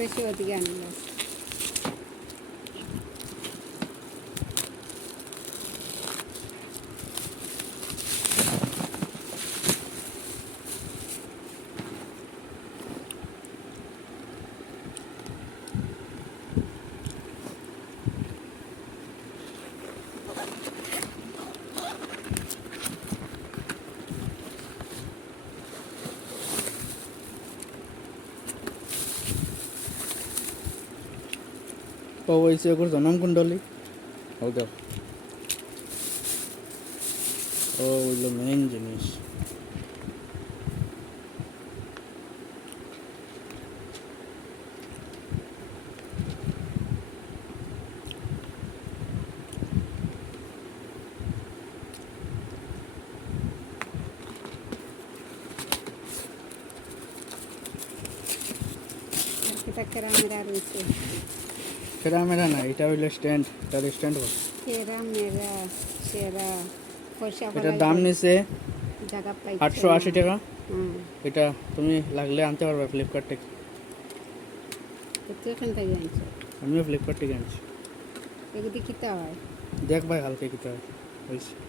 বেশি ওদিকে আনলো ওইসে ওর জনম কুণ্ডলী ওকে ও হইলো মেইন জিনিস এটা ক্যামেরা রয়েছে ক্যামেরা না এটা হইলো স্ট্যান্ড তার স্ট্যান্ড ক্যামেরা সেরা পয়সা এটার দাম নিছে জায়গা পাই 880 টাকা হুম এটা তুমি লাগলে আনতে পারবে ফ্লিপকার্ট থেকে তুই এখান থেকে আনছো আমিও ফ্লিপকার্ট থেকে আনছি এগুলি কিতা হয় দেখ ভাই হালকা কিতা হয়েছে